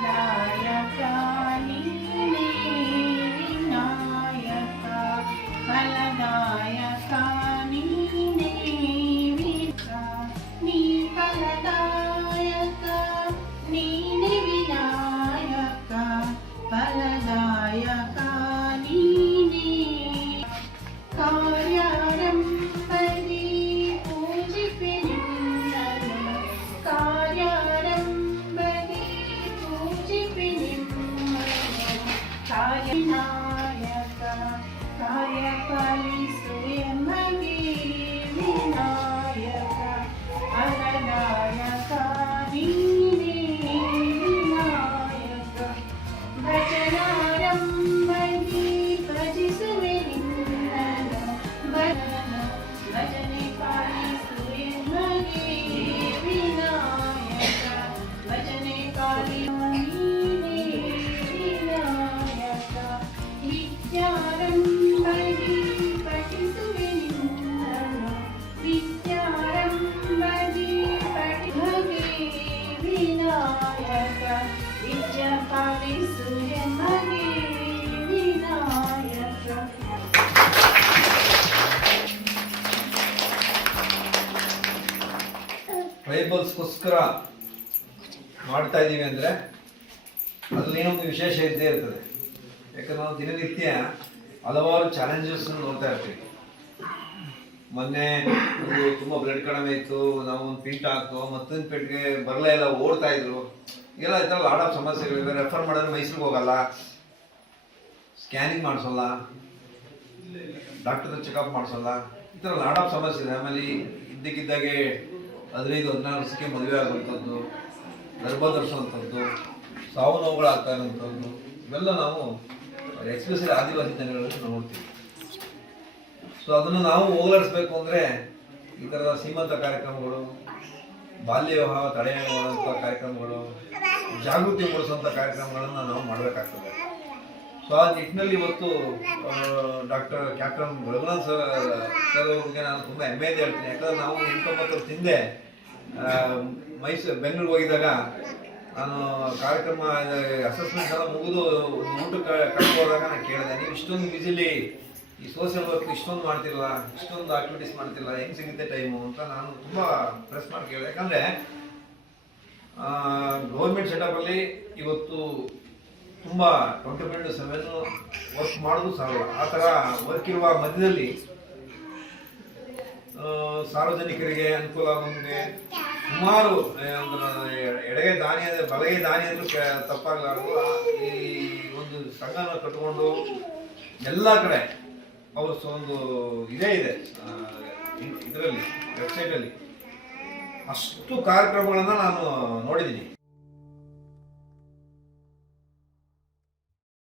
ಫಲದಾಯಕ ನೀನೇ ವಿನಾಯಕ ಫಲದಾಯಕ ನೀನೇ ನೀ ಫಲದಾಯಕ ನೀನೇ ವಿನಾಯಕ ಫಲದಾಯಕ ನೀನೇ ಕಾರ್ಯಾರಂಭದಿ ಪೂಜಿಪೆ ನಿನ್ನನು ಕಾರ್ಯಾರಂಭದಿ ಪೂಜಿಪೆ ನಿನ್ನನು ಕಾರ್ಯನಾಯಕ ಕಾರ್ಯ ಫಲಿಸು ಎಮಗೆ ವಿನಾಯಕ ಫಲದಾಯಕ ನೀನೇ ವಿನಾಯಕ ಭಜನಾರಂಭದಿ ಭಜಿಸುವೆ ನಿನ್ನನು ಭಜನೆ ಪಾಲಿಸು ಎಮಗೆ ವಿನಾಯಕ ಭಜನೆ ಪಾಲಿಸು ನೀನೇ ವಿನಾಯಕ ವಿದ್ಯಾರಂಭದಿ ಪಠಿಸುವೆ ನಿನ್ನನು ವಿದ್ಯಾರಂಭದಿ ಪಠಿಸುವೆ ವಿನಾಯಕ ವಿದ್ಯಾ ಪಾಲಿಸು ಎಮಗೆ ವಿನಾಯಕ. ಟ್ರೈಬಲ್ಸ್ಗೋಸ್ಕರ ಮಾಡ್ತಾ ಇದ್ದೀವಿ ಅಂದರೆ ಅದರಲ್ಲಿ ಏನೊಂದು ವಿಶೇಷ ಇದ್ದೇ ಇರ್ತದೆ. ಯಾಕಂದ್ರೆ ನಾವು ದಿನನಿತ್ಯ ಹಲವಾರು ಚಾಲೆಂಜಸ್ ನೋಡ್ತಾ ಇರ್ತೀವಿ. ಮೊನ್ನೆ ಒಂದು ತುಂಬ ಬ್ಲಡ್ ಕಡಿಮೆ ಇತ್ತು, ನಾವು ಒಂದು ಪಿಂಟ್ ಹಾಕೋ ಮತ್ತೊಂದು ಪೆಟ್ಟಿಗೆ ಬರಲೇ ಇಲ್ಲ, ಓಡ್ತಾ ಇದ್ರು. ಎಲ್ಲ ಈ ಥರ ಲಾಡ್ ಆಫ್ ಸಮಸ್ಯೆಗಳಿವೆ. ರೆಫರ್ ಮಾಡಿದ್ರೆ ಮೈಸೂರಿಗೆ ಹೋಗಲ್ಲ, ಸ್ಕ್ಯಾನಿಂಗ್ ಮಾಡಿಸೋಲ್ಲ, ಡಾಕ್ಟರ್ ಚೆಕಪ್ ಮಾಡಿಸೋಲ್ಲ, ಈ ಥರ ಲಾಡ್ ಆಫ್ ಸಮಸ್ಯೆ ಇದೆ. ಆಮೇಲೆ ಇದ್ದಕ್ಕಿದ್ದಾಗೆ 15-16 ವರ್ಷಕ್ಕೆ ಮದುವೆ ಆಗುವಂಥದ್ದು, ಗರ್ಭ ಧರಿಸುವಂಥದ್ದು, ಸಾವು ನೋವುಗಳಾಗ್ತಾ ಇರೋಂಥದ್ದು ಇವೆಲ್ಲ ನಾವು ಎಕ್ಸ್ಪೆಷಲಿ ಆದಿವಾಸಿ ಜನಗಳಲ್ಲಿ ನಾವು ನೋಡ್ತೀವಿ. ಸೊ ಅದನ್ನು ನಾವು ಹೋಗಲಾಡಿಸ್ಬೇಕು ಅಂದರೆ ಈ ಥರದ ಸೀಮಂತ ಕಾರ್ಯಕ್ರಮಗಳು, ಬಾಲ್ಯ ವಿವಾಹ ತಡೆ ಮಾಡುವಂಥ ಕಾರ್ಯಕ್ರಮಗಳು, ಜಾಗೃತಿ ಮೂಡಿಸುವಂಥ ಕಾರ್ಯಕ್ರಮಗಳನ್ನು ನಾವು ಮಾಡಬೇಕಾಗ್ತದೆ. ಸೊ ಆ ನಿಟ್ಟಿನಲ್ಲಿ ಇವತ್ತು ಡಾಕ್ಟರ್ ಕ್ಯಾಪ್ಟನ್ ರಘುನಾಥ್ ಸರ್ ಅವ್ರಿಗೆ ನಾನು ತುಂಬ ಹೆಮ್ಮೆಯಿಂದ ಹೇಳ್ತೀನಿ. ಯಾಕಂದರೆ ನಾವು 8-9 ವರ್ಷ ಹಿಂದೆ ಬೆಂಗಳೂರಿಗೆ ಹೋಗಿದ್ದಾಗ ನಾನು ಕಾರ್ಯಕ್ರಮ ಅಸೆಸ್ಮೆಂಟ್ ಎಲ್ಲ ಮುಗಿದು ಊಟಕ್ಕೆ ಕಳ್ಕೊ ಹೋದಾಗ ನಾನು ಕೇಳಿದೆ, ನೀವು ಇಷ್ಟೊಂದು ಈಸಿಲಿ ಈ ಸೋಷಿಯಲ್ ವರ್ಕ್ ಇಷ್ಟೊಂದು ಮಾಡ್ತಿಲ್ಲ, ಇಷ್ಟೊಂದು ಆಕ್ಟಿವಿಟೀಸ್ ಮಾಡ್ತಿಲ್ಲ, ಹೆಂಗೆ ಸಿಗುತ್ತೆ ಟೈಮು ಅಂತ ನಾನು ತುಂಬ ಪ್ರೆಸ್ ಮಾಡಿ ಕೇಳಿದೆ. ಯಾಕಂದರೆ ಗೌರ್ಮೆಂಟ್ ಸೆಟಪಲ್ಲಿ ಇವತ್ತು ತುಂಬ 24/7 ವರ್ಕ್ ಮಾಡೋದು ಸಾಲ. ಆ ಥರ ವರ್ಕ್ ಇರುವ ಮಧ್ಯದಲ್ಲಿ ಸಾರ್ವಜನಿಕರಿಗೆ ಅನುಕೂಲ ಆಗೋಂಗೆ ಸುಮಾರು ಎಡಗೈ ದಾನಿ ಅಂದರೆ ಬಲಗೈ ದಾನಿ ಅಂದ್ರೂ ತಪ್ಪಾಗಲಾರದು ಈ ಒಂದು ಸಂಘನ ಕಟ್ಕೊಂಡು ಎಲ್ಲ ಕಡೆ ಅವರು ಒಂದು ಇದೇ ಇದೆ ಇದರಲ್ಲಿ ವೆಬ್ಸೈಟಲ್ಲಿ ಅಷ್ಟು ಕಾರ್ಯಕ್ರಮಗಳನ್ನು ನಾನು ನೋಡಿದ್ದೀನಿ.